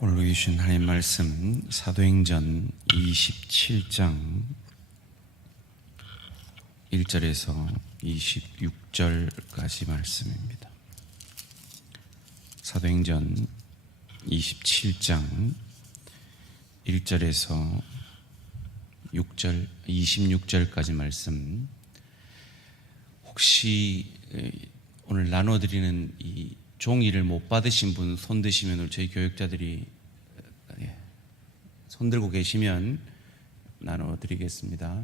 오늘 주신 하나님 말씀 사도행전 27장 1절에서 26절까지 말씀입니다. 사도행전 27장 1절에서 26절까지 말씀, 혹시 오늘 나눠드리는 이 종이를 못 받으신 분 손 드시면 저희 교육자들이 손 들고 계시면 나눠드리겠습니다.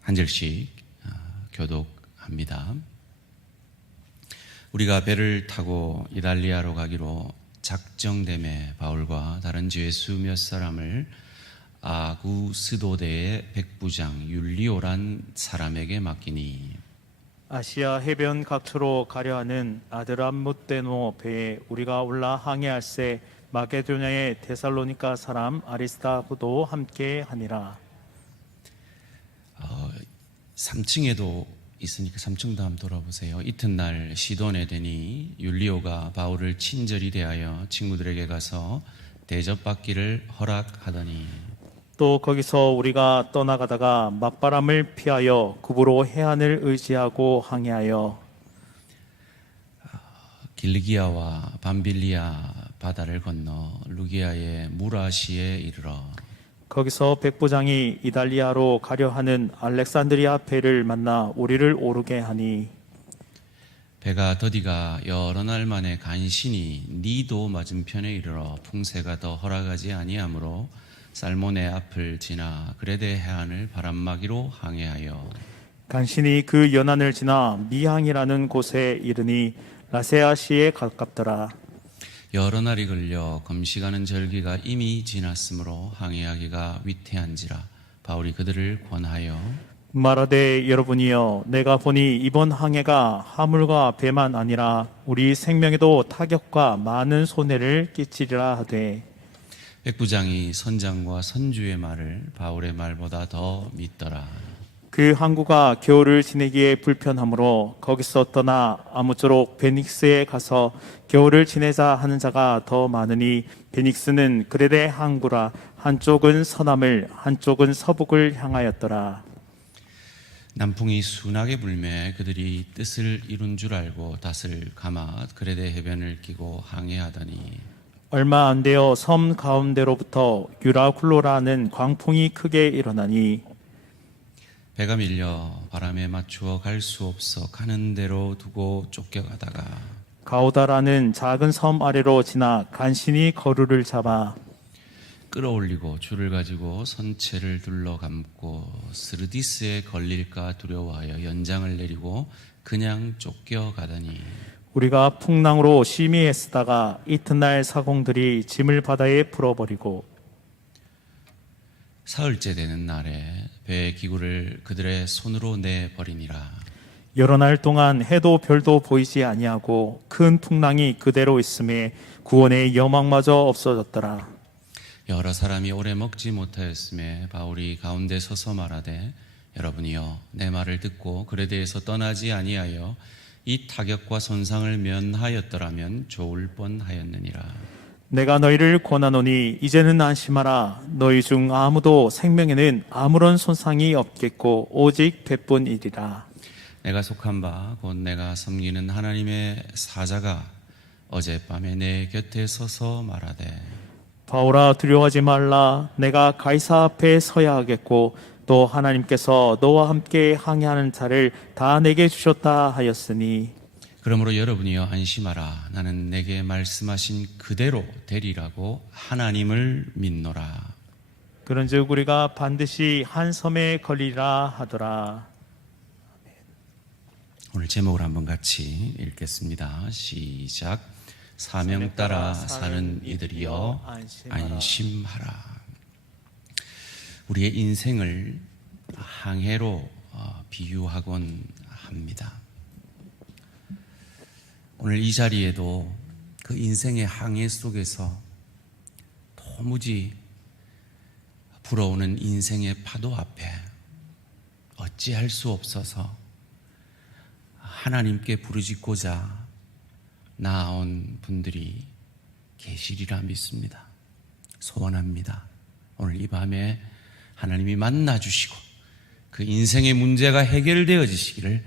한 절씩 교독합니다. 우리가 배를 타고 이달리아로 가기로 작정됨에 바울과 다른 죄수 몇 사람을 아구스도대의 백부장 율리오란 사람에게 맡기니, 아시아 해변 각처로 가려하는 아드람무떼노 배에 우리가 올라 항해할새 마게도냐의 데살로니가 사람 아리스타고도 함께 하니라. 3층에도 있으니까 3층도 한번 돌아보세요. 이튿날 시돈에 되니 율리오가 바울을 친절히 대하여 친구들에게 가서 대접받기를 허락하더니, 또 거기서 우리가 떠나가다가 맞바람을 피하여 구부로 해안을 의지하고 항해하여 길리기아와 밤빌리아 바다를 건너 루기아의 무라시에 이르러 거기서 백부장이 이달리아로 가려하는 알렉산드리아 배를 만나 우리를 오르게 하니, 배가 더디가 여러 날 만에 간신히 니도 맞은편에 이르러 풍세가 더 허락하지 아니하므로 살모네 앞을 지나 그레데 해안을 바람막이로 항해하여 간신히 그 연안을 지나 미항이라는 곳에 이르니 라세아시에 가깝더라. 여러 날이 걸려 금식하는 절기가 이미 지났으므로 항해하기가 위태한지라 바울이 그들을 권하여 말하되, 여러분이여, 내가 보니 이번 항해가 화물과 배만 아니라 우리 생명에도 타격과 많은 손해를 끼치리라 하되, 백부장이 선장과 선주의 말을 바울의 말보다 더 믿더라. 그 항구가 겨울을 지내기에 불편하므로 거기서 떠나 아무쪼록 베닉스에 가서 겨울을 지내자 하는 자가 더 많으니, 베닉스는 그레데 항구라. 한쪽은 서남을 한쪽은 서북을 향하였더라. 남풍이 순하게 불매 그들이 뜻을 이룬 줄 알고 닷을 감아 그레데 해변을 끼고 항해하더니, 얼마 안 되어 섬 가운데로부터 유라굴로라는 광풍이 크게 일어나니, 배가 밀려 바람에 맞추어 갈 수 없어 가는 대로 두고 쫓겨가다가 가오다라는 작은 섬 아래로 지나 간신히 거루를 잡아 끌어올리고 줄을 가지고 선체를 둘러 감고 스르디스에 걸릴까 두려워하여 연장을 내리고 그냥 쫓겨가더니, 우리가 풍랑으로 심히 애쓰다가 이튿날 사공들이 짐을 바다에 풀어버리고 사흘째 되는 날에 배의 기구를 그들의 손으로 내버리니라. 여러 날 동안 해도 별도 보이지 아니하고 큰 풍랑이 그대로 있음에 구원의 여망마저 없어졌더라. 여러 사람이 오래 먹지 못하였음에 바울이 가운데 서서 말하되, 여러분이여, 내 말을 듣고 그레데에서 떠나지 아니하여 이 타격과 손상을 면하였더라면 좋을 뻔하였느니라. 내가 너희를 권하노니 이제는 안심하라. 너희 중 아무도 생명에는 아무런 손상이 없겠고 오직 배뿐이리라. 내가 속한 바 곧 내가 섬기는 하나님의 사자가 어젯밤에 내 곁에 서서 말하되, 바울아, 두려워하지 말라. 내가 가이사 앞에 서야 하겠고 또 하나님께서 너와 함께 항해하는 자를 다 내게 주셨다 하였으니, 그러므로 여러분이여 안심하라. 나는 내게 말씀하신 그대로 되리라고 하나님을 믿노라. 그런즉 우리가 반드시 한 섬에 걸리라 하더라. 오늘 제목을 한번 같이 읽겠습니다. 시작. 사명 따라 사는 이들이여 안심하라. 우리의 인생을 항해로 비유하곤 합니다. 오늘 이 자리에도 그 인생의 항해 속에서 도무지 불어오는 인생의 파도 앞에 어찌할 수 없어서 하나님께 부르짖고자 나온 분들이 계시리라 믿습니다. 소원합니다. 오늘 이 밤에 하나님이 만나주시고 그 인생의 문제가 해결되어지시기를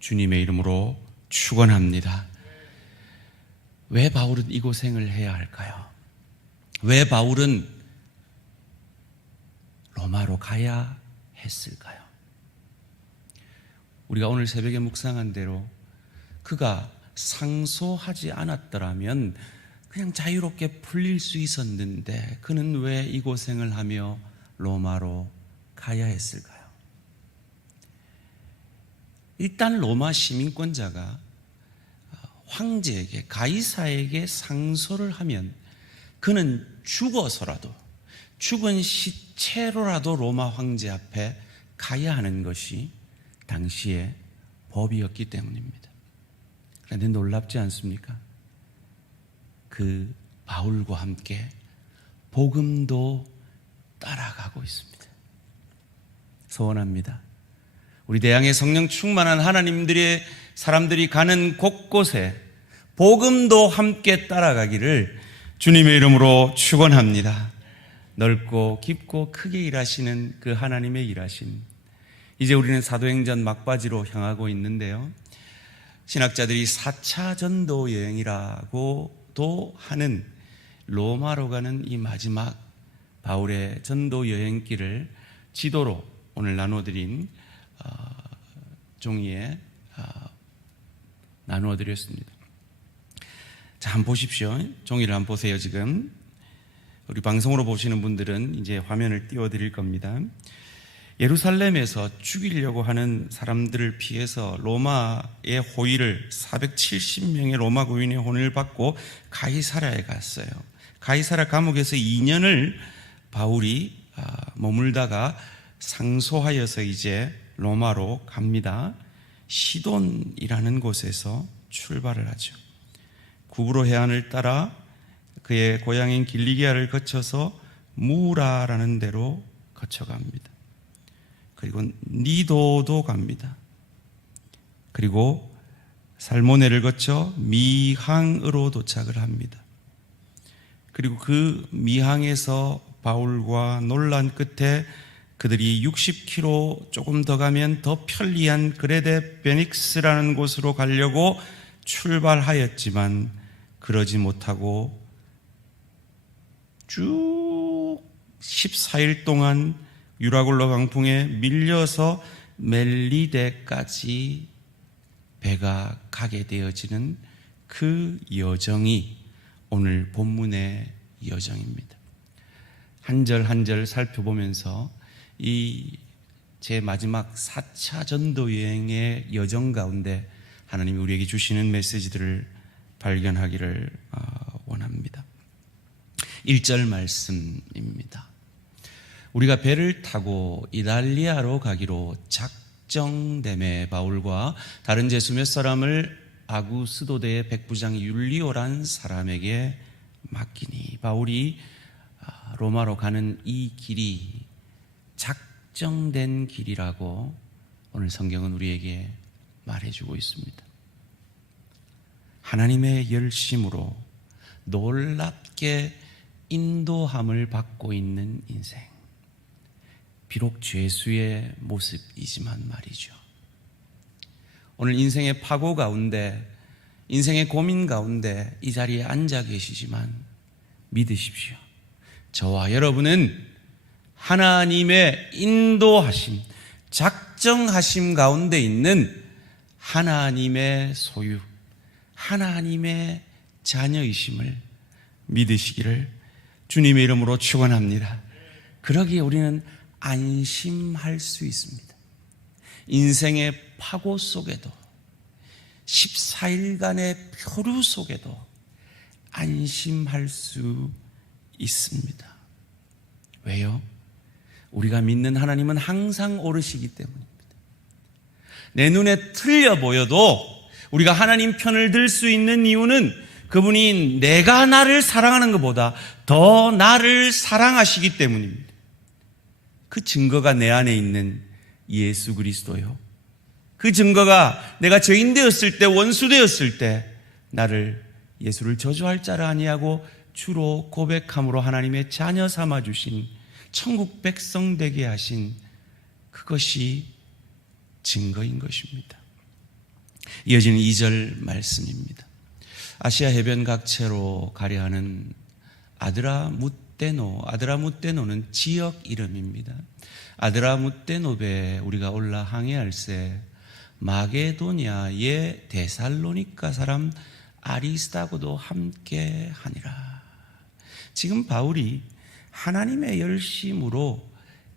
주님의 이름으로 축원합니다. 왜 바울은 이 고생을 해야 할까요? 왜 바울은 로마로 가야 했을까요? 우리가 오늘 새벽에 묵상한 대로 그가 상소하지 않았더라면 그냥 자유롭게 풀릴 수 있었는데 그는 왜 이 고생을 하며 로마로 가야 했을까요? 일단 로마 시민권자가 황제에게, 가이사에게 상소를 하면 그는 죽어서라도, 죽은 시체로라도 로마 황제 앞에 가야 하는 것이 당시의 법이었기 때문입니다. 그런데 놀랍지 않습니까? 그 바울과 함께 복음도 따라가고 있습니다. 소원합니다. 우리 대양의 성령 충만한 하나님들의 사람들이 가는 곳곳에 복음도 함께 따라가기를 주님의 이름으로 축원합니다. 넓고 깊고 크게 일하시는 그 하나님의 일하심. 이제 우리는 사도행전 막바지로 향하고 있는데요. 신학자들이 4차 전도 여행이라고도 하는 로마로 가는 이 마지막 바울의 전도 여행길을 지도로 오늘 나눠드린 종이에 나누어드렸습니다. 자, 한번 보십시오. 종이를 한번 보세요. 지금 우리 방송으로 보시는 분들은 이제 화면을 띄워드릴 겁니다. 예루살렘에서 죽이려고 하는 사람들을 피해서 로마의 호위를 470명의 로마 고인의 혼을 받고 가이사랴에 갔어요. 가이사랴 감옥에서 2년을 바울이 머물다가 상소하여서 이제 로마로 갑니다. 시돈이라는 곳에서 출발을 하죠. 구브로 해안을 따라 그의 고향인 길리기아를 거쳐서 무라라는 데로 거쳐갑니다. 그리고 니도도 갑니다. 그리고 살모네를 거쳐 미항으로 도착을 합니다. 그리고 그 미항에서 바울과 논란 끝에 그들이 60km 조금 더 가면 더 편리한 그레데 베닉스라는 곳으로 가려고 출발하였지만 그러지 못하고 쭉 14일 동안 유라굴로 강풍에 밀려서 멜리데까지 배가 가게 되어지는 그 여정이 오늘 본문의 여정입니다. 한 절 한 절 살펴보면서 이 제 마지막 4차 전도 여행의 여정 가운데 하나님이 우리에게 주시는 메시지들을 발견하기를 원합니다. 1절 말씀입니다. 우리가 배를 타고 이달리아로 가기로 작정됨에 바울과 다른 제수 몇 사람을 아구스도대의 백부장 율리오란 사람에게 맡기니, 바울이 로마로 가는 이 길이 작정된 길이라고 오늘 성경은 우리에게 말해주고 있습니다. 하나님의 열심으로 놀랍게 인도함을 받고 있는 인생. 비록 죄수의 모습이지만 말이죠. 오늘 인생의 파고 가운데, 인생의 고민 가운데 이 자리에 앉아 계시지만 믿으십시오. 저와 여러분은 하나님의 인도하심, 작정하심 가운데 있는 하나님의 소유, 하나님의 자녀이심을 믿으시기를 주님의 이름으로 축원합니다. 그러기에 우리는 안심할 수 있습니다. 인생의 파고 속에도, 14일간의 표류 속에도 안심할 수 있습니다. 왜요? 우리가 믿는 하나님은 항상 옳으시기 때문입니다. 내 눈에 틀려 보여도 우리가 하나님 편을 들 수 있는 이유는 그분이 내가 나를 사랑하는 것보다 더 나를 사랑하시기 때문입니다. 그 증거가 내 안에 있는 예수 그리스도요. 그 증거가 내가 죄인 되었을 때, 원수 되었을 때 나를 예수를 저주할 자라 아니하고 주로 고백함으로 하나님의 자녀 삼아 주신 천국 백성 되게 하신 그것이 증거인 것입니다. 이어지는 2절 말씀입니다. 아시아 해변 각채로 가려하는 아드라무떼노는 지역 이름입니다. 아드라무떼노베 우리가 올라 항해할세 마게도냐의 데살로니가 사람 아리스다고도 함께 하니라. 지금 바울이 하나님의 열심으로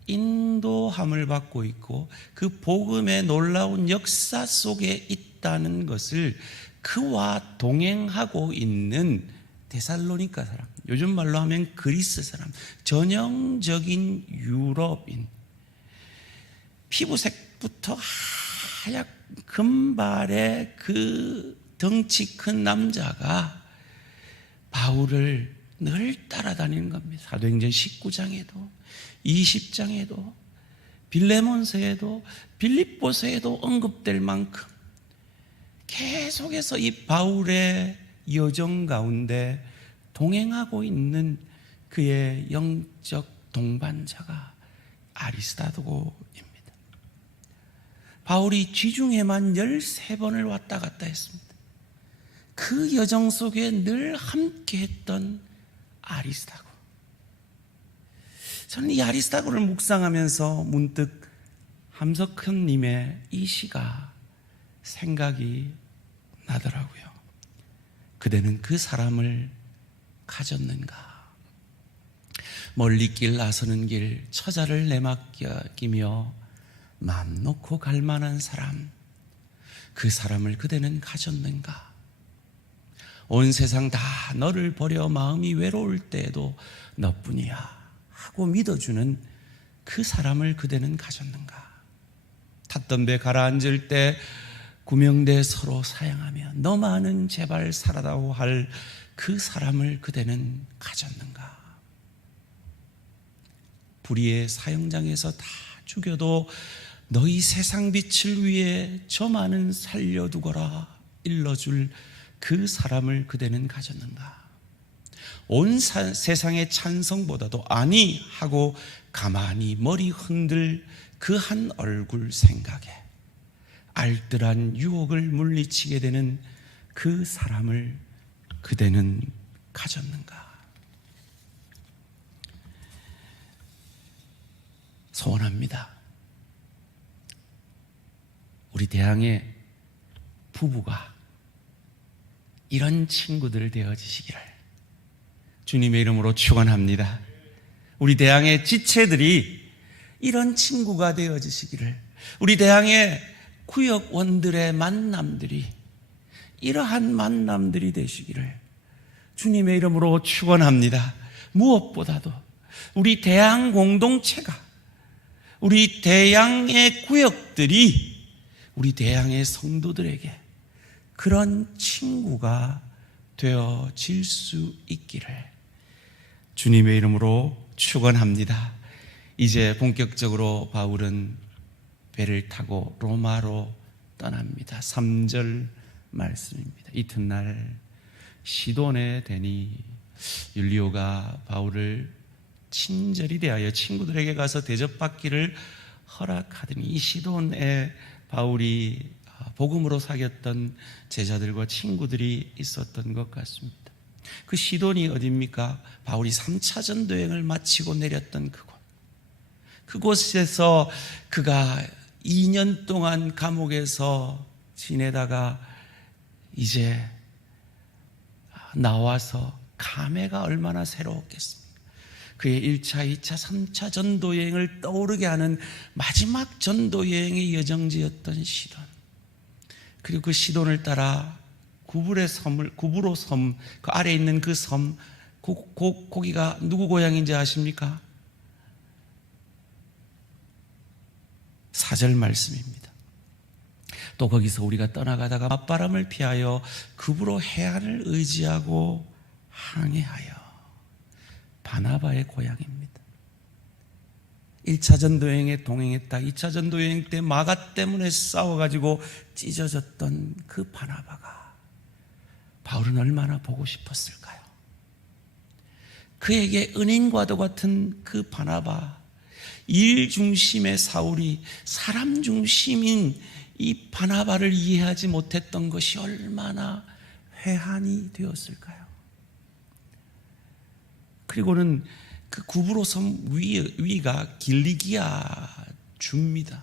인도함을 받고 있고 그 복음의 놀라운 역사 속에 있다는 것을 그와 동행하고 있는 데살로니가 사람, 요즘 말로 하면 그리스 사람, 전형적인 유럽인, 피부색부터 하얗 금발의 그 덩치 큰 남자가 바울을 늘 따라다니는 겁니다. 사도행전 19장에도 20장에도 빌레몬서에도 빌립보서에도 언급될 만큼 계속해서 이 바울의 여정 가운데 동행하고 있는 그의 영적 동반자가 아리스다고입니다. 바울이 지중해만 13번을 왔다 갔다 했습니다. 그 여정 속에 늘 함께했던 아리스다고. 저는 이 아리스다고를 묵상하면서 문득 함석헌님의 이 시가 생각이 나더라고요. 그대는 그 사람을 가졌는가? 멀리 길 나서는 길 처자를 내맡기며 맘 놓고 갈 만한 사람, 그 사람을 그대는 가졌는가? 온 세상 다 너를 버려 마음이 외로울 때에도 너뿐이야 하고 믿어주는 그 사람을 그대는 가졌는가? 탔던 배 가라앉을 때 구명대 서로 사양하며 너만은 제발 살아다오 할 그 사람을 그대는 가졌는가? 불의의 사형장에서 다 죽여도 너희 세상 빛을 위해 저 많은 살려두거라 일러줄 그 사람을 그대는 가졌는가? 온 세상의 찬성보다도 아니 하고 가만히 머리 흔들 그 한 얼굴 생각에 알뜰한 유혹을 물리치게 되는 그 사람을 그대는 가졌는가? 소원합니다. 우리 대항의 부부가 이런 친구들 되어지시기를 주님의 이름으로 축원합니다. 우리 대항의 지체들이 이런 친구가 되어지시기를, 우리 대항의 구역원들의 만남들이 이러한 만남들이 되시기를 주님의 이름으로 축원합니다. 무엇보다도 우리 대항 공동체가, 우리 대항의 구역들이 우리 대항의 성도들에게 그런 친구가 되어질 수 있기를 주님의 이름으로 축원합니다. 이제 본격적으로 바울은 배를 타고 로마로 떠납니다. 3절 말씀입니다. 이튿날 시돈에 대니 율리오가 바울을 친절히 대하여 친구들에게 가서 대접받기를 허락하더니 이 시돈에 바울이 복음으로 사귀었던 제자들과 친구들이 있었던 것 같습니다. 그 시돈이 어디입니까? 바울이 3차 전도여행을 마치고 내렸던 그곳. 그곳에서 그가 2년 동안 감옥에서 지내다가 이제 나와서 감회가 얼마나 새로웠겠습니까? 그의 1차, 2차, 3차 전도여행을 떠오르게 하는 마지막 전도여행의 여정지였던 시돈. 그리고 그 시돈을 따라 구브로 섬, 그 아래에 있는 그 섬, 거기가 누구 고향인지 아십니까? 4절 말씀입니다. 또 거기서 우리가 떠나가다가 맞바람을 피하여 구브로 해안을 의지하고 항해하여 바나바의 고향입니다. 1차 전도여행에 동행했다. 2차 전도여행 때 마가 때문에 싸워가지고 찢어졌던 그 바나바가 바울은 얼마나 보고 싶었을까요? 그에게 은인과도 같은 그 바나바, 일 중심의 사울이 사람 중심인 이 바나바를 이해하지 못했던 것이 얼마나 회한이 되었을까요? 그리고는 그 구브로 섬 위가 길리기아 주입니다.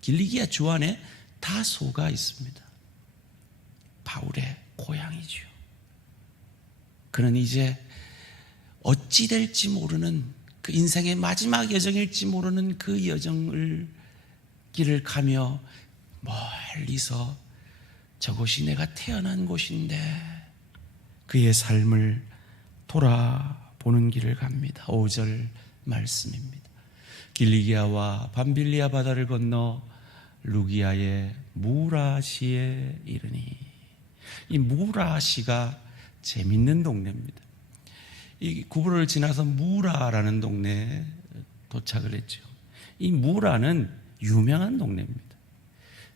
길리기아 주 안에 다소가 있습니다. 바울의 고향이죠. 그는 이제 어찌 될지 모르는 그 인생의 마지막 여정일지 모르는 그 여정을 길을 가며 멀리서 저곳이 내가 태어난 곳인데 그의 삶을 돌아보는 길을 갑니다. 5절 말씀입니다. 길리기아와 밤빌리아 바다를 건너 루기아의 무라시에 이르니, 이 무라시가 재밌는 동네입니다. 이 구브로를 지나서 무라라는 동네에 도착을 했죠. 이 무라는 유명한 동네입니다.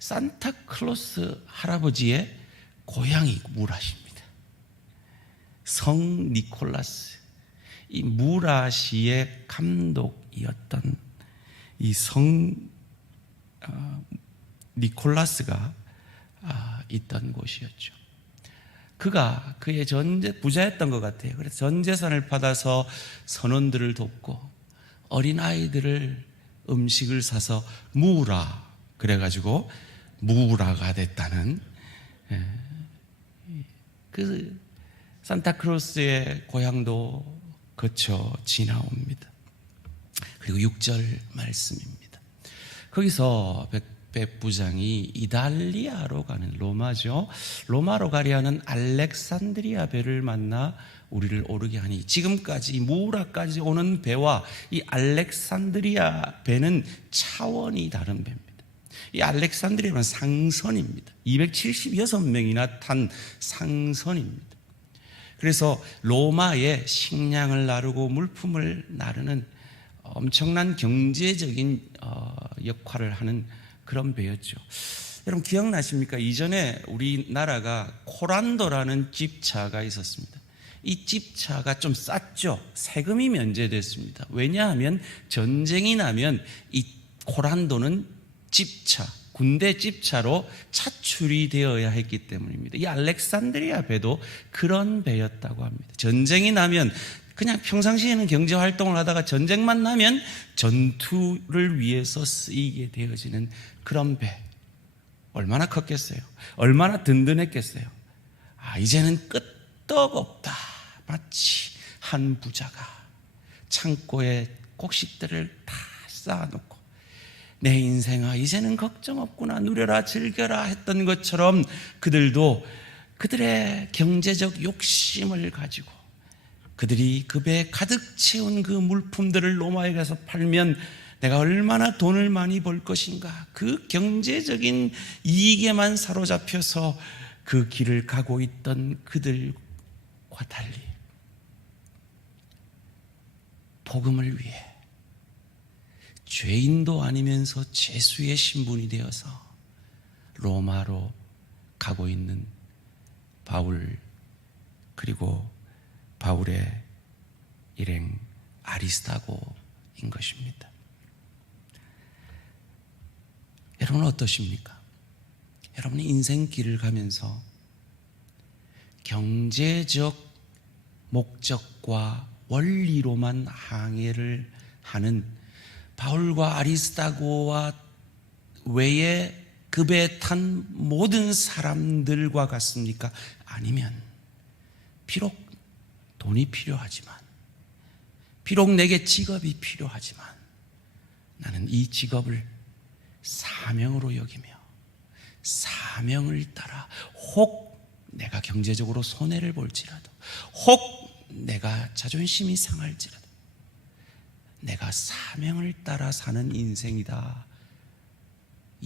산타클로스 할아버지의 고향이 무라시입니다. 성 니콜라스, 이 무라시의 감독이었던 이 성 니콜라스가 있던 곳이었죠. 그가 그의 부자였던 것 같아요. 그래서 전 재산을 받아서 선원들을 돕고 어린아이들을 음식을 사서 무라, 그래가지고 무라가 됐다는 그 산타크로스의 고향도 거쳐 지나옵니다. 그리고 6절 말씀입니다. 거기서 백부장이 이달리아로 가는, 로마죠. 로마로 가려 하는 알렉산드리아 배를 만나 우리를 오르게 하니, 지금까지 이 무라까지 오는 배와 이 알렉산드리아 배는 차원이 다른 배입니다. 이 알렉산드리아는 상선입니다. 276명이나 탄 상선입니다. 그래서 로마의 식량을 나르고 물품을 나르는 엄청난 경제적인 역할을 하는 그런 배였죠. 여러분 기억나십니까? 이전에 우리나라가 코란도라는 집차가 있었습니다. 이 집차가 좀 쌌죠. 세금이 면제됐습니다. 왜냐하면 전쟁이 나면 이 코란도는 집차, 군대 집차로 차출이 되어야 했기 때문입니다. 이 알렉산드리아 배도 그런 배였다고 합니다. 전쟁이 나면 그냥 평상시에는 경제활동을 하다가 전쟁만 나면 전투를 위해서 쓰이게 되어지는 그런 배. 얼마나 컸겠어요? 얼마나 든든했겠어요? 이제는 끄떡없다. 마치 한 부자가 창고에 곡식들을 다 쌓아놓고 내 인생아 이제는 걱정 없구나, 누려라 즐겨라 했던 것처럼 그들도 그들의 경제적 욕심을 가지고 그들이 그 배에 가득 채운 그 물품들을 로마에 가서 팔면 내가 얼마나 돈을 많이 벌 것인가, 그 경제적인 이익에만 사로잡혀서 그 길을 가고 있던 그들과 달리 복음을 위해 죄인도 아니면서 죄수의 신분이 되어서 로마로 가고 있는 바울, 그리고 바울의 일행 아리스타고인 것입니다. 여러분은 어떠십니까? 여러분이 인생길을 가면서 경제적 목적과 원리로만 항해를 하는 바울과 아리스타고와 외에 그 배에 탄 모든 사람들과 같습니까? 아니면 비록 돈이 필요하지만, 비록 내게 직업이 필요하지만 나는 이 직업을 사명으로 여기며 사명을 따라 혹 내가 경제적으로 손해를 볼지라도, 혹 내가 자존심이 상할지라도 내가 사명을 따라 사는 인생이다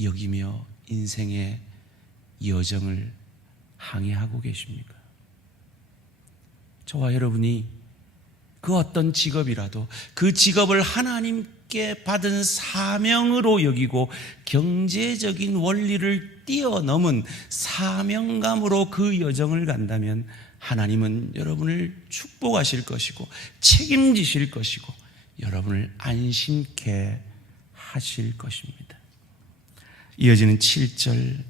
여기며 인생의 여정을 항해하고 계십니까? 저와 여러분이 그 어떤 직업이라도 그 직업을 하나님 하나님께 받은 사명으로 여기고 경제적인 원리를 뛰어넘은 사명감으로 그 여정을 간다면 하나님은 여러분을 축복하실 것이고 책임지실 것이고 여러분을 안심케 하실 것입니다. 이어지는 7절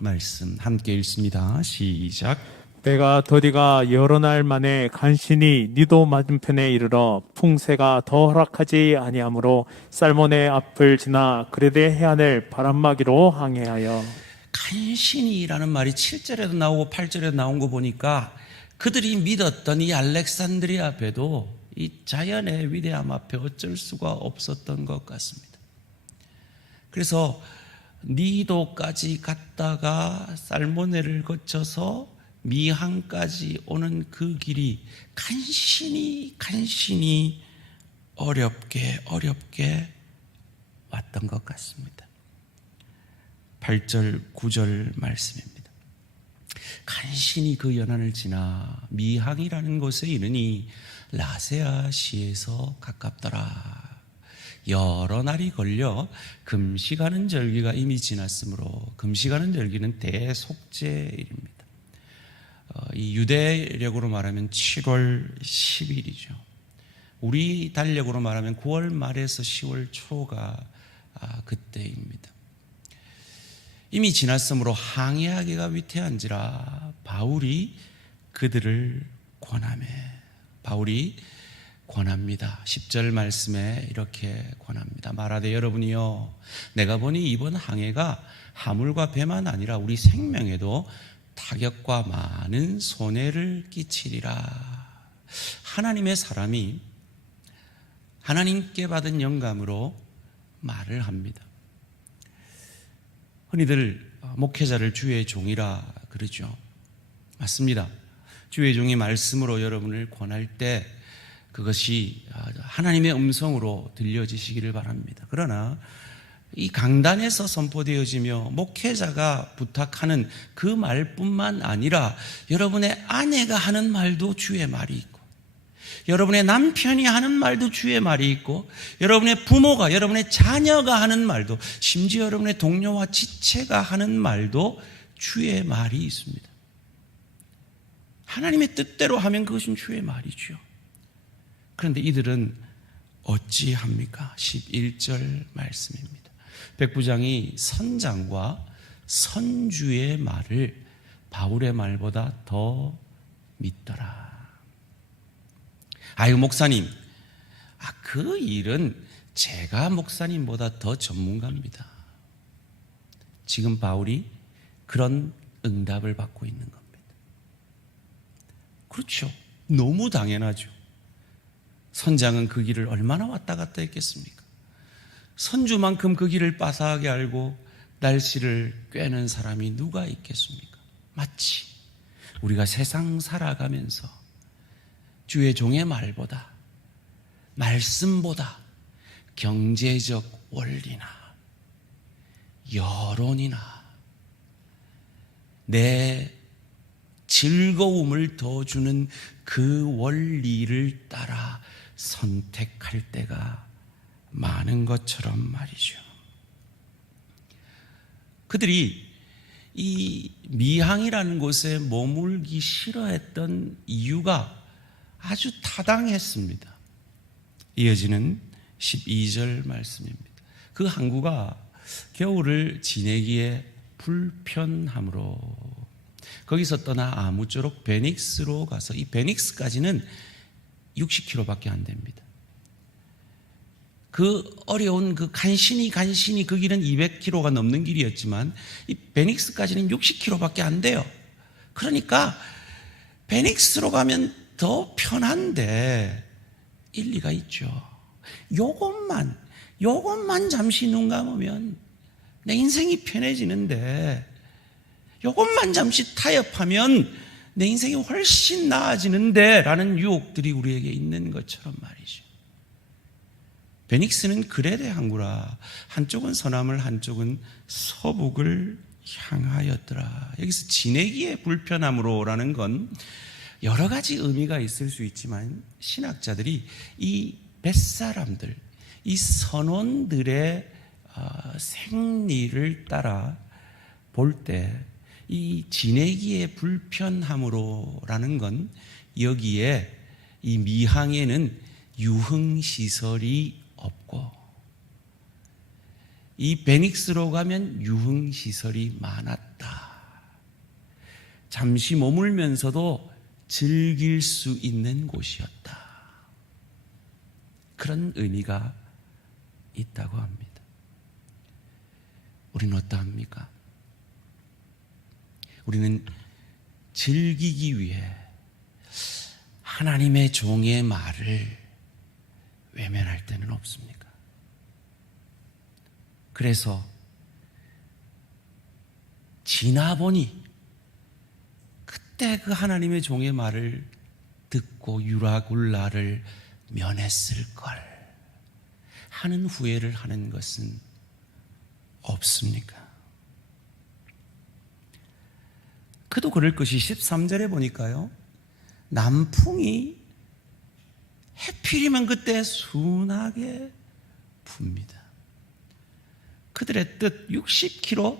말씀 함께 읽습니다. 시작. 때가 더디가 여러 날 만에 간신히 니도 맞은편에 이르러 풍세가 더 허락하지 아니하므로 살몬의 앞을 지나 그레데 해안을 바람막이로 항해하여. 간신히라는 말이 7절에도 나오고 8절에도 나온 거 보니까 그들이 믿었던 이 알렉산드리아 배도 이 자연의 위대함 앞에 어쩔 수가 없었던 것 같습니다. 그래서 니도까지 갔다가 살모네를 거쳐서 미항까지 오는 그 길이 간신히 어렵게 왔던 것 같습니다. 8절 9절 말씀입니다. 간신히 그 연안을 지나 미항이라는 곳에 이르니 라세아시에서 가깝더라. 여러 날이 걸려 금식하는 절기가 이미 지났으므로 금식하는 절기는 대속죄일입니다. 이 유대력으로 말하면 7월 10일이죠. 우리 달력으로 말하면 9월 말에서 10월 초가 그때입니다. 이미 지났으므로 항해하기가 위태한지라 바울이 그들을 권합니다. 10절 말씀에 이렇게 권합니다. 말하되 여러분이요 내가 보니 이번 항해가 하물과 배만 아니라 우리 생명에도 타격과 많은 손해를 끼치리라. 하나님의 사람이 하나님께 받은 영감으로 말을 합니다. 흔히들 목회자를 주의 종이라 그러죠. 맞습니다. 주의 종이 말씀으로 여러분을 권할 때 그것이 하나님의 음성으로 들려지시기를 바랍니다. 그러나 이 강단에서 선포되어지며 목회자가 부탁하는 그 말뿐만 아니라 여러분의 아내가 하는 말도 주의 말이 있고 여러분의 남편이 하는 말도 주의 말이 있고 여러분의 부모가 여러분의 자녀가 하는 말도 심지어 여러분의 동료와 지체가 하는 말도 주의 말이 있습니다. 하나님의 뜻대로 하면 그것은 주의 말이죠. 그런데 이들은 어찌합니까? 11절 말씀입니다. 백부장이 선장과 선주의 말을 바울의 말보다 더 믿더라. 아유 목사님, 그 일은 제가 목사님보다 더 전문가입니다. 지금 바울이 그런 응답을 받고 있는 겁니다. 그렇죠. 너무 당연하죠. 선장은 그 길을 얼마나 왔다 갔다 했겠습니까? 선주만큼 그 길을 빠삭하게 알고 날씨를 꿰는 사람이 누가 있겠습니까? 마치 우리가 세상 살아가면서 주의 종의 말보다 말씀보다 경제적 원리나 여론이나 내 즐거움을 더 주는 그 원리를 따라 선택할 때가 많은 것처럼 말이죠. 그들이 이 미항이라는 곳에 머물기 싫어했던 이유가 아주 타당했습니다. 이어지는 12절 말씀입니다. 그 항구가 겨울을 지내기에 불편하므로 거기서 떠나 아무쪼록 베닉스로 가서 이 베닉스까지는 60km밖에 안 됩니다. 그 어려운 그 간신히 그 길은 200km가 넘는 길이었지만 이 베닉스까지는 60km밖에 안 돼요. 그러니까 베닉스로 가면 더 편한데 일리가 있죠. 요것만 잠시 눈 감으면 내 인생이 편해지는데 요것만 잠시 타협하면 내 인생이 훨씬 나아지는데 라는 유혹들이 우리에게 있는 것처럼 말이죠. 베닉스는 그레데 항구라 한쪽은 서남을 한쪽은 서북을 향하였더라. 여기서 지내기에 불편함으로라는 건 여러 가지 의미가 있을 수 있지만 신학자들이 이 뱃사람들, 이 선원들의 생리를 따라 볼 때 이 지내기의 불편함으로라는 건 여기에 이 미항에는 유흥시설이 없고 이 베닉스로 가면 유흥시설이 많았다. 잠시 머물면서도 즐길 수 있는 곳이었다. 그런 의미가 있다고 합니다. 우리는 어떠합니까? 우리는 즐기기 위해 하나님의 종의 말을 외면할 때는 없습니까? 그래서 지나보니 그때 그 하나님의 종의 말을 듣고 유라굴라를 면했을 걸 하는 후회를 하는 것은 없습니까? 그도 그럴 것이 13절에 보니까요, 남풍이 해필이면 그때 순하게 붑니다. 그들의 뜻 60km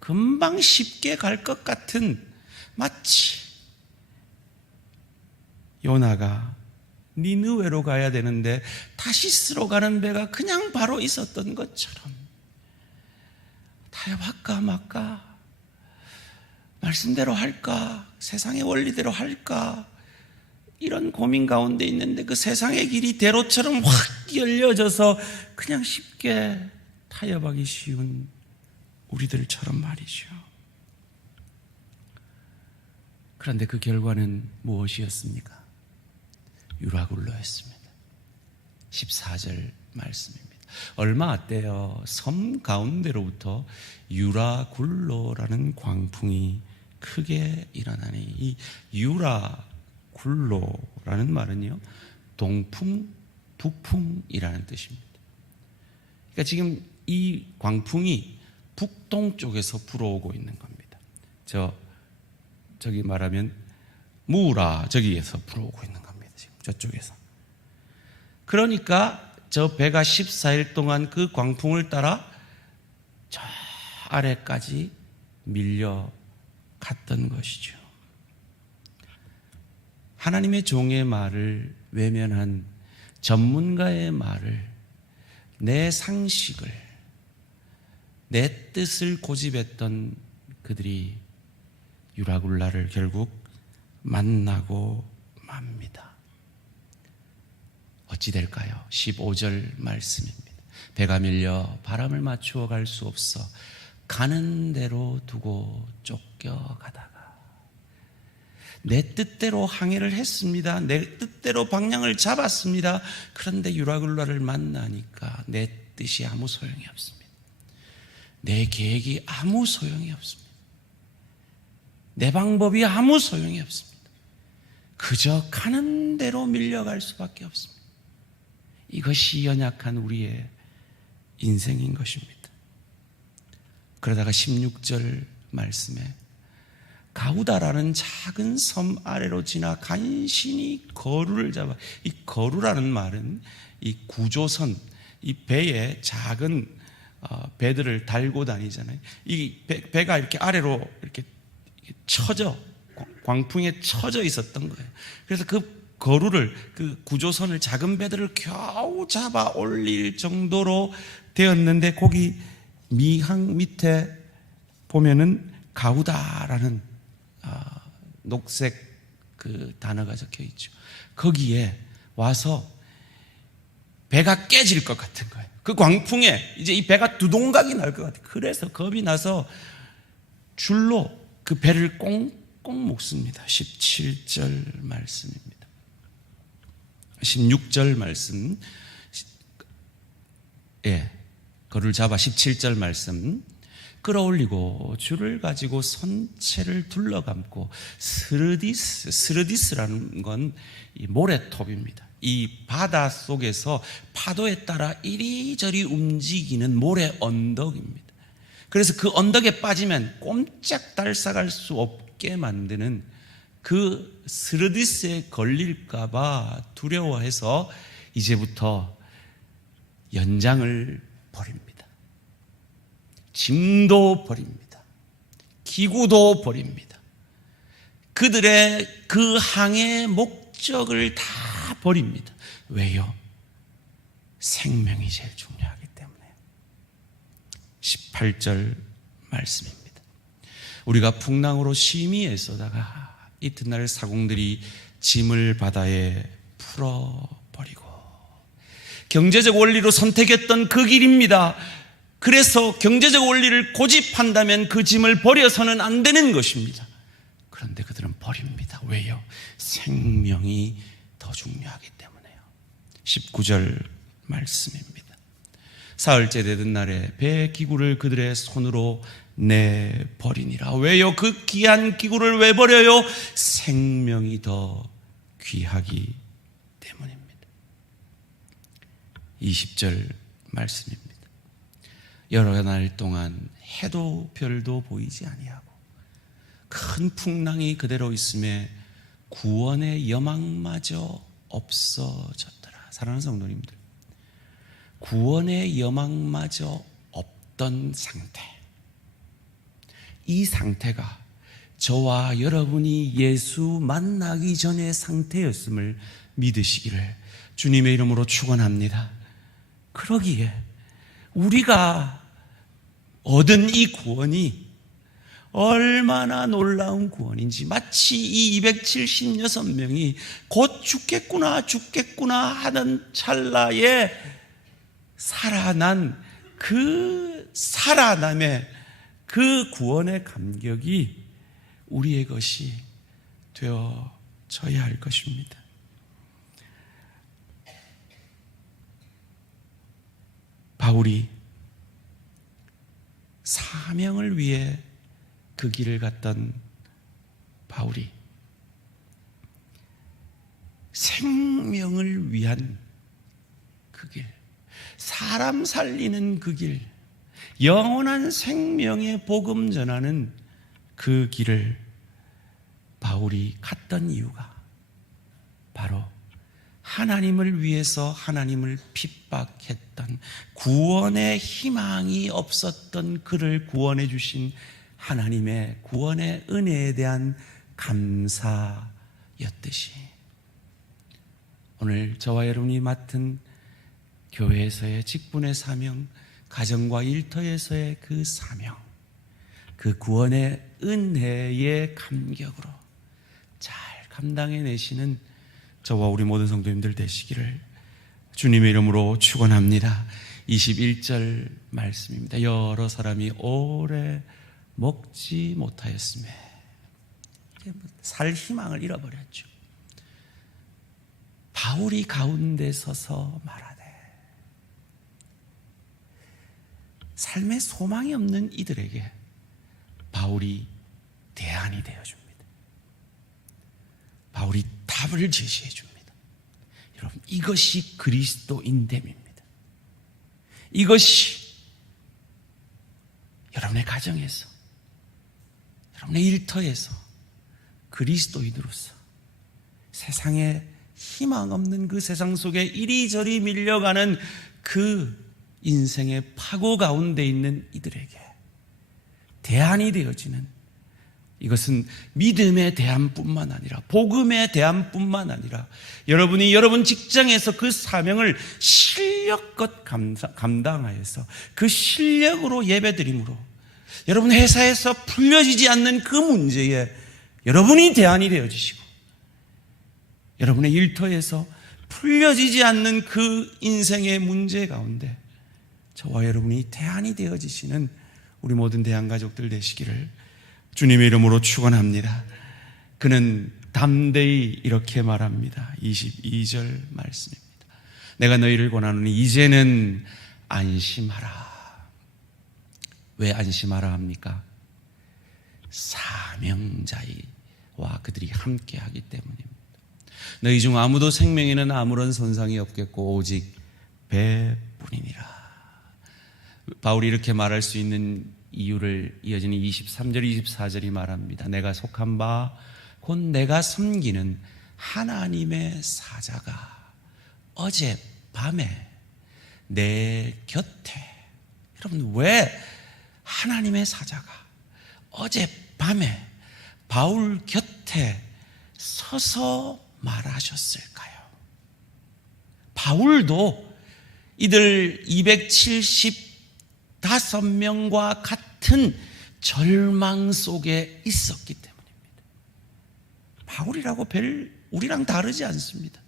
금방 쉽게 갈 것 같은, 마치 요나가 니느웨로 가야 되는데 다시스로 가는 배가 그냥 바로 있었던 것처럼 타협할까 말까, 말씀대로 할까, 세상의 원리대로 할까, 이런 고민 가운데 있는데 그 세상의 길이 대로처럼 확 열려져서 그냥 쉽게 타협하기 쉬운 우리들처럼 말이죠. 그런데 그 결과는 무엇이었습니까? 유라굴로였습니다. 14절 말씀입니다. 얼마 안 돼요. 섬 가운데로부터 유라굴로라는 광풍이 크게 일어나니, 이 유라굴로라는 말은요, 동풍, 북풍이라는 뜻입니다. 그러니까 지금 이 광풍이 북동쪽에서 불어오고 있는 겁니다. 저기 말하면 무라 저기에서 불어오고 있는 겁니다. 지금 저쪽에서. 그러니까 저 배가 14일 동안 그 광풍을 따라 저 아래까지 밀려갔던 것이죠. 하나님의 종의 말을 외면한 전문가의 말을, 내 상식을, 내 뜻을 고집했던 그들이 유라굴라를 결국 만나고 맙니다. 어찌 될까요? 15절 말씀입니다. 배가 밀려 바람을 맞추어 갈 수 없어 가는 대로 두고 쫓겨가다가 내 뜻대로 항해를 했습니다. 내 뜻대로 방향을 잡았습니다. 그런데 유라굴라를 만나니까 내 뜻이 아무 소용이 없습니다. 내 계획이 아무 소용이 없습니다. 내 방법이 아무 소용이 없습니다. 그저 가는 대로 밀려갈 수밖에 없습니다. 이것이 연약한 우리의 인생인 것입니다. 그러다가 16절 말씀에 가우다라는 작은 섬 아래로 지나 간신히 거루를 잡아, 이 거루라는 말은 이 구조선, 이 배에 작은 배들을 달고 다니잖아요. 이 배가 이렇게 아래로 이렇게 처져, 광풍에 처져 있었던 거예요. 그래서 그 거루를, 그 구조선을, 작은 배들을 겨우 잡아 올릴 정도로 되었는데, 거기 미항 밑에 보면은 가우다라는 녹색 그 단어가 적혀 있죠. 거기에 와서 배가 깨질 것 같은 거예요. 그 광풍에 이제 이 배가 두동강이 날 것 같아요. 그래서 겁이 나서 줄로 그 배를 꽁꽁 묶습니다. 17절 말씀입니다. 16절 말씀, 그를 잡아 17절 말씀, 끌어올리고 줄을 가지고 선체를 둘러감고, 스르디스라는 건 이 모래톱입니다. 이 바다 속에서 파도에 따라 이리저리 움직이는 모래 언덕입니다. 그래서 그 언덕에 빠지면 꼼짝달싹할 수 없게 만드는 그 스르디스에 걸릴까봐 두려워해서 이제부터 연장을 버립니다. 짐도 버립니다. 기구도 버립니다. 그들의 그 항해의 목적을 다 버립니다. 왜요? 생명이 제일 중요하기 때문에. 18절 말씀입니다. 우리가 풍랑으로 심히 애쓰다가 이튿날 사공들이 짐을 바다에 풀어버리고, 경제적 원리로 선택했던 그 길입니다. 그래서 경제적 원리를 고집한다면 그 짐을 버려서는 안 되는 것입니다. 그런데 그들은 버립니다. 왜요? 생명이 더 중요하기 때문에요. 19절 말씀입니다. 사흘째 되던 날에 배 기구를 그들의 손으로 내버리니라. 왜요? 그 귀한 기구를 왜 버려요? 생명이 더 귀하기 때문입니다. 20절 말씀입니다. 여러 날 동안 해도 별도 보이지 아니하고 큰 풍랑이 그대로 있음에 구원의 여망마저 없어졌더라. 사랑하는 성도님들, 구원의 여망마저 없던 상태, 이 상태가 저와 여러분이 예수 만나기 전의 상태였음을 믿으시기를 주님의 이름으로 축원합니다. 그러기에 우리가 얻은 이 구원이 얼마나 놀라운 구원인지, 마치 이 276명이 곧 죽겠구나 하는 찰나에 살아난 그 살아남의 그 구원의 감격이 우리의 것이 되어져야 할 것입니다. 바울이 사명을 위해 그 길을 갔던 바울이 생명을 위한 그 길, 사람 살리는 그 길, 영원한 생명의 복음 전하는 그 길을 바울이 갔던 이유가 바로 하나님을 위해서 하나님을 핍박했던, 구원의 희망이 없었던 그를 구원해 주신 하나님의 구원의 은혜에 대한 감사였듯이, 오늘 저와 여러분이 맡은 교회에서의 직분의 사명, 가정과 일터에서의 그 사명, 그 구원의 은혜의 감격으로 잘 감당해내시는 저와 우리 모든 성도님들 되시기를 주님의 이름으로 축원합니다. 21절 말씀입니다. 여러 사람이 오래 먹지 못하였으며, 살 희망을 잃어버렸죠. 바울이 가운데 서서 말하되, 삶의 소망이 없는 이들에게 바울이 대안이 되어줍니다. 바울이 답을 제시해 줍니다. 여러분, 이것이 그리스도인됨입니다. 이것이 여러분의 가정에서, 여러분의 일터에서 그리스도인으로서 세상에 희망 없는 그 세상 속에 이리저리 밀려가는 그 인생의 파고 가운데 있는 이들에게 대안이 되어지는, 이것은 믿음의 대안뿐만 아니라, 복음의 대안뿐만 아니라, 여러분이 여러분 직장에서 그 사명을 실력껏 감당하여서 그 실력으로 예배드림으로 여러분 회사에서 풀려지지 않는 그 문제에 여러분이 대안이 되어지시고, 여러분의 일터에서 풀려지지 않는 그 인생의 문제 가운데 저와 여러분이 대안이 되어지시는 우리 모든 대안가족들 되시기를 주님의 이름으로 축원합니다. 그는 담대히 이렇게 말합니다. 22절 말씀입니다. 내가 너희를 권하노니 이제는 안심하라. 왜 안심하라 합니까? 사명자와 그들이 함께하기 때문입니다. 너희 중 아무도 생명에는 아무런 손상이 없겠고 오직 배뿐이니라. 바울이 이렇게 말할 수 있는 이유를 이어지는 23절 24절이 말합니다. 내가 속한 바 곧 내가 섬기는 하나님의 사자가 어젯밤에 내 곁에. 여러분, 왜 하나님의 사자가 어젯밤에 바울 곁에 서서 말하셨을까요? 바울도 이들 275명과 같은 절망 속에 있었기 때문입니다. 바울이라고 별 우리랑 다르지 않습니다.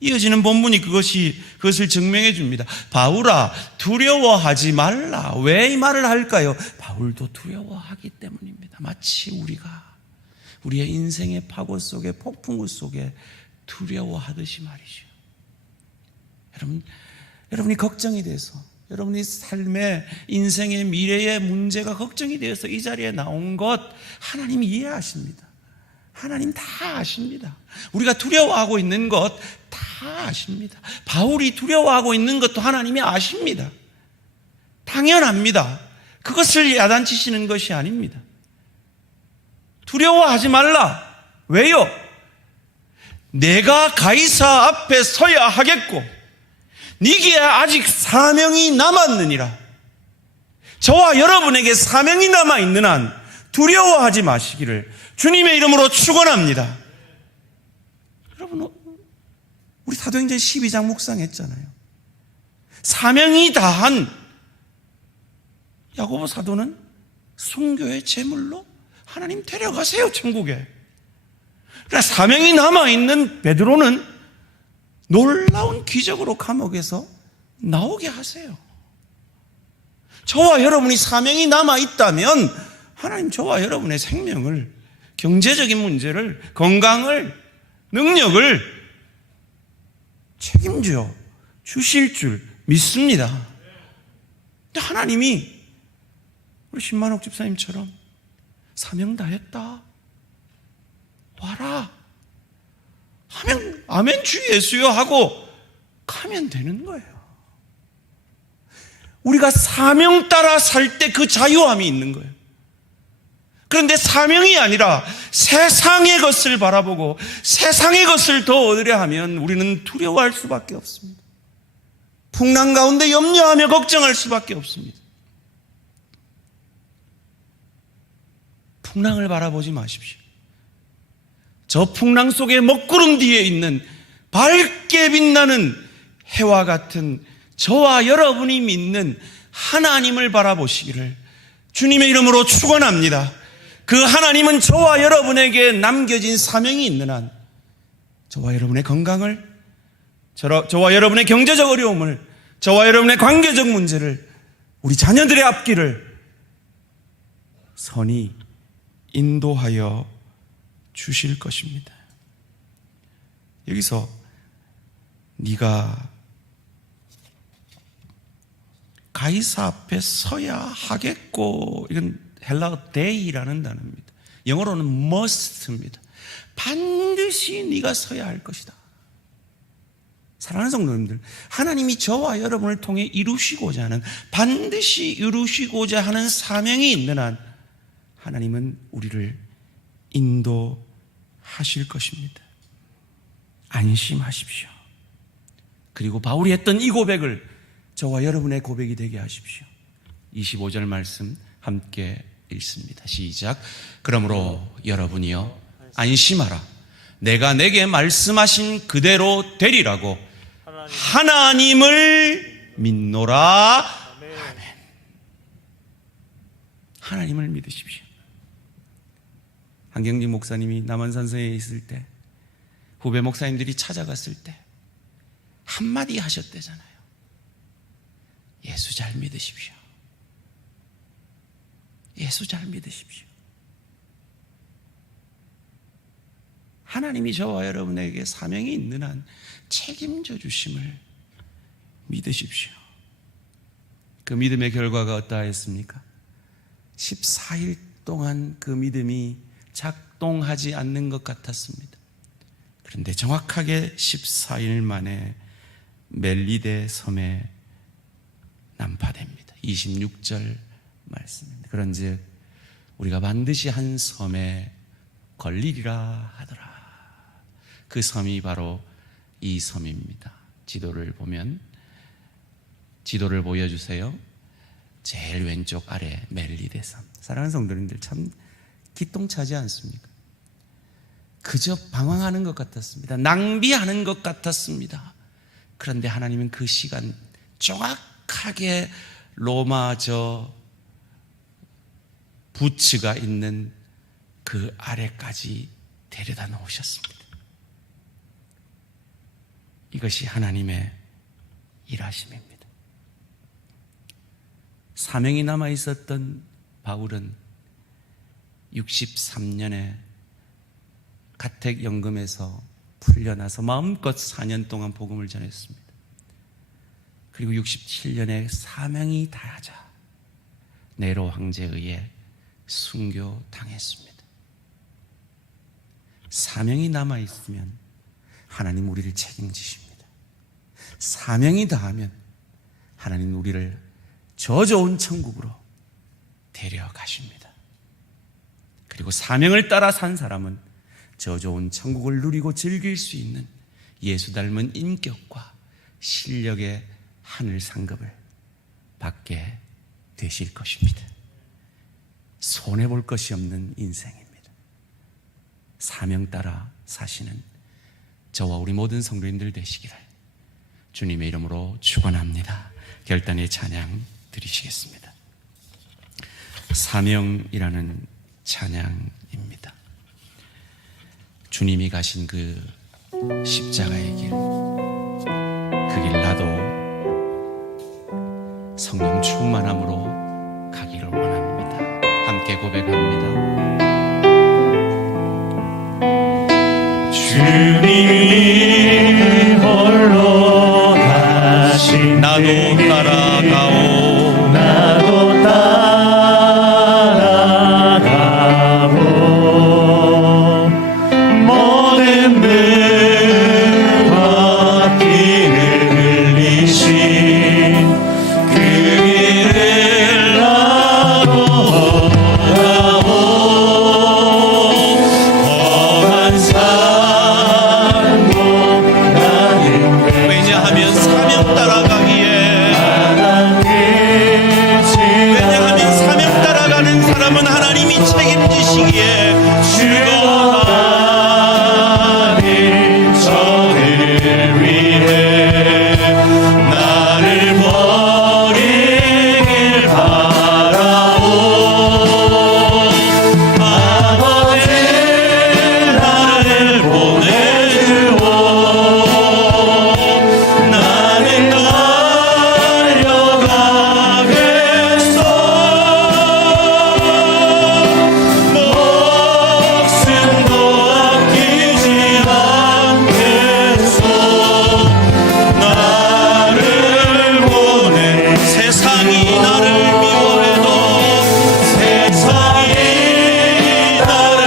이어지는 본문이 그것을 증명해 줍니다. 바울아, 두려워하지 말라. 왜 이 말을 할까요? 바울도 두려워하기 때문입니다. 마치 우리의 인생의 파고 속에, 폭풍우 속에 두려워하듯이 말이죠. 여러분이 걱정이 돼서, 여러분이 삶의, 인생의 미래의 문제가 걱정이 되어서 이 자리에 나온 것 하나님이 이해하십니다. 하나님 다 아십니다. 우리가 두려워하고 있는 것 다 아십니다. 바울이 두려워하고 있는 것도 하나님이 아십니다. 당연합니다. 그것을 야단치시는 것이 아닙니다. 두려워하지 말라. 왜요? 내가 가이사 앞에 서야 하겠고 네게 아직 사명이 남았느니라. 저와 여러분에게 사명이 남아있는 한 두려워하지 마시기를 주님의 이름으로 축원합니다. 여러분, 우리 사도행전 12장 묵상했잖아요. 사명이 다한 야고보 사도는 순교의 제물로 하나님 데려가세요, 천국에. 그러나 사명이 남아있는 베드로는 놀라운 기적으로 감옥에서 나오게 하세요. 저와 여러분이 사명이 남아있다면 하나님 저와 여러분의 생명을, 경제적인 문제를, 건강을, 능력을 책임져 주실 줄 믿습니다. 근데 하나님이 우리 신만옥 집사님처럼 사명 다 했다, 와라 하면 아멘 주 예수여 하고 가면 되는 거예요. 우리가 사명 따라 살 때 그 자유함이 있는 거예요. 그런데 사명이 아니라 세상의 것을 바라보고 세상의 것을 더 얻으려 하면 우리는 두려워할 수밖에 없습니다. 풍랑 가운데 염려하며 걱정할 수밖에 없습니다. 풍랑을 바라보지 마십시오. 저 풍랑 속에 먹구름 뒤에 있는 밝게 빛나는 해와 같은 저와 여러분이 믿는 하나님을 바라보시기를 주님의 이름으로 축원합니다. 그 하나님은 저와 여러분에게 남겨진 사명이 있는 한 저와 여러분의 건강을, 저와 여러분의 경제적 어려움을, 저와 여러분의 관계적 문제를, 우리 자녀들의 앞길을 선히 인도하여 주실 것입니다. 여기서 네가 가이사 앞에 서야 하겠고, 이건 헬라어 데이라는 단어입니다. 영어로는 must입니다. 반드시 네가 서야 할 것이다. 사랑하는 성도님들, 하나님이 저와 여러분을 통해 이루시고자 하는, 반드시 이루시고자 하는 사명이 있는 한 하나님은 우리를 인도하실 것입니다. 안심하십시오. 그리고 바울이 했던 이 고백을 저와 여러분의 고백이 되게 하십시오. 25절 말씀 함께 읽습니다. 시작. 그러므로 여러분이요 안심하라. 내가 내게 말씀하신 그대로 되리라고 하나님을 믿노라. 아멘. 하나님을 믿으십시오. 한경직 목사님이 남한산성에 있을 때 후배 목사님들이 찾아갔을 때 한마디 하셨대잖아요. 예수 잘 믿으십시오. 예수 잘 믿으십시오. 하나님이 저와 여러분에게 사명이 있는 한 책임져 주심을 믿으십시오. 그 믿음의 결과가 어떠하였습니까? 14일 동안 그 믿음이 작동하지 않는 것 같았습니다. 그런데 정확하게 14일 만에 멜리데 섬에 난파됩니다. 26절 말씀입니다. 그런즉 우리가 반드시 한 섬에 걸리리라 하더라. 그 섬이 바로 이 섬입니다. 지도를 보면 지도를 보여주세요. 제일 왼쪽 아래 멜리데 섬. 사랑하는 성도님들, 참 기똥차지 않습니까? 그저 방황하는 것 같았습니다. 낭비하는 것 같았습니다. 그런데 하나님은 그 시간 정확하게 로마 저 부츠가 있는 그 아래까지 데려다 놓으셨습니다. 이것이 하나님의 일하심입니다. 사명이 남아 있었던 바울은 63년에 가택연금에서 풀려나서 마음껏 4년 동안 복음을 전했습니다. 그리고 67년에 사명이 다하자 네로 황제에 의해 순교당했습니다. 사명이 남아있으면 하나님 우리를 책임지십니다. 사명이 다하면 하나님 우리를 저 좋은 천국으로 데려가십니다. 그리고 사명을 따라 산 사람은 저 좋은 천국을 누리고 즐길 수 있는 예수 닮은 인격과 실력의 하늘 상급을 받게 되실 것입니다. 손해볼 것이 없는 인생입니다. 사명 따라 사시는 저와 우리 모든 성도님들 되시기를 주님의 이름으로 축원합니다. 결단의 찬양 드리시겠습니다. 사명이라는 찬양입니다. 주님이 가신 그 십자가의 길, 그 길 나도 성령 충만함으로 가기를 원합니다. 함께 고백합니다. 주님이 홀로 가신 나도 따라가오. 나도 따라가오. 모든 물과 피를 흘리신 그 길을 나도 가오. 험한 산고 나는 왜냐하면 사명 따라가기에, 왜냐하면 사명 따라가는 사람은 하나님이 책임지시기에 죽어가는 저를 위해 나를 버리길 바라오. 아버지 나를 보내주오. 나는 달려가겠소. 목숨도 아끼지 않겠소. 나를 보내. 세상이 나를 미워해도, 세상이 나를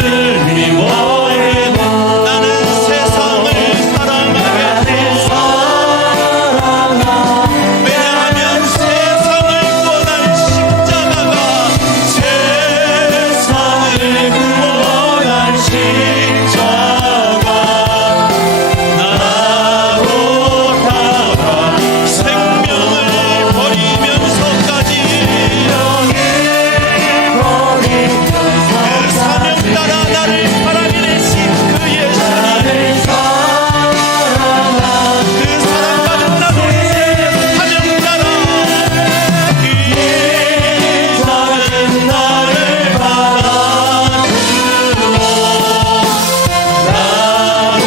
미워해도 나는 세상을 사랑하겠소. 왜냐하면 세상을 구원할 십자가가, 세상을 구원할 십자가 나로 따라 생명을 버리면서까지 그 사명 따라 나를 사랑해내신 그 예수, 그 사랑받은 나도 이제 사명 따라 이 작은 나를 받아주오. 나로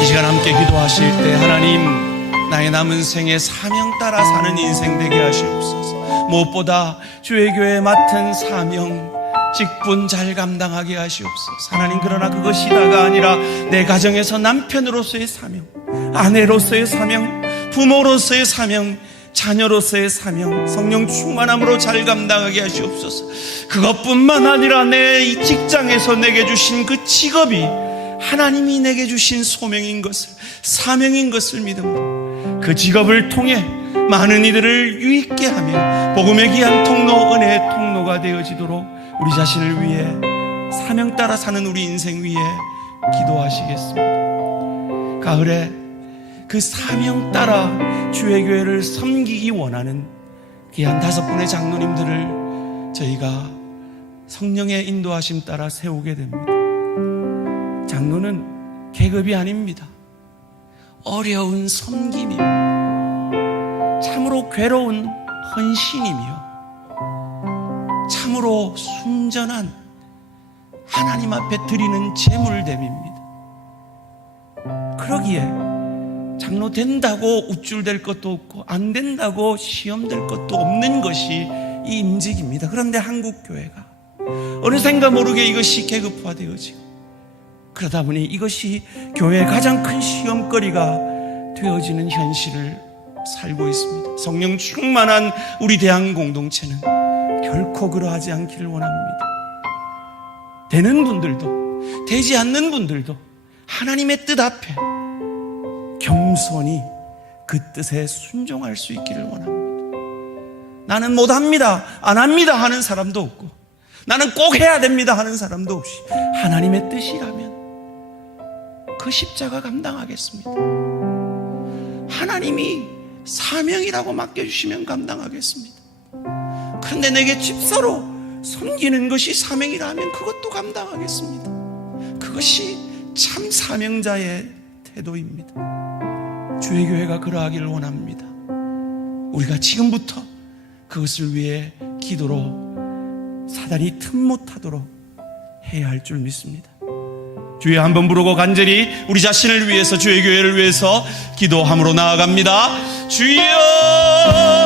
이 시간 함께 기도하실 때 하나님, 나의 남은 생에 사명 따라 사는 인생 되게 하시옵소서. 무엇보다 주의 교회에 맡은 사명, 직분 잘 감당하게 하시옵소서. 하나님, 그러나 그것이 다가 아니라 내 가정에서 남편으로서의 사명, 아내로서의 사명, 부모로서의 사명, 자녀로서의 사명, 성령 충만함으로 잘 감당하게 하시옵소서. 그것뿐만 아니라 내 이 직장에서 내게 주신 그 직업이 하나님이 내게 주신 소명인 것을, 사명인 것을 믿음으로 그 직업을 통해 많은 이들을 유익게 하며 복음의 귀한 통로, 은혜의 통로가 되어지도록 우리 자신을 위해 사명 따라 사는 우리 인생 위해 기도하시겠습니다. 가을에 그 사명 따라 주의 교회를 섬기기 원하는 귀한 5분의 장로님들을 저희가 성령의 인도하심 따라 세우게 됩니다. 장로는 계급이 아닙니다. 어려운 섬김이며 참으로 괴로운 헌신이며 참으로 순전한 하나님 앞에 드리는 제물됨입니다. 그러기에 장로 된다고 우쭐댈 것도 없고 안 된다고 시험될 것도 없는 것이 이 임직입니다. 그런데 한국교회가 어느샌가 모르게 이것이 계급화되어지고 그러다 보니 이것이 교회의 가장 큰 시험거리가 되어지는 현실을 살고 있습니다. 성령 충만한 우리 대한 공동체는 결코 그러하지 않기를 원합니다. 되는 분들도 되지 않는 분들도 하나님의 뜻 앞에 겸손히 그 뜻에 순종할 수 있기를 원합니다. 나는 못합니다, 안 합니다 하는 사람도 없고 나는 꼭 해야 됩니다 하는 사람도 없이 하나님의 뜻이라면 그 십자가 감당하겠습니다. 하나님이 사명이라고 맡겨주시면 감당하겠습니다. 그런데 내게 집사로 섬기는 것이 사명이라면 그것도 감당하겠습니다. 그것이 참 사명자의 태도입니다. 주의 교회가 그러하기를 원합니다. 우리가 지금부터 그것을 위해 기도로 사단이 틈 못하도록 해야 할 줄 믿습니다. 주여 한번 부르고 간절히 우리 자신을 위해서 주의 교회를 위해서 기도함으로 나아갑니다. 주여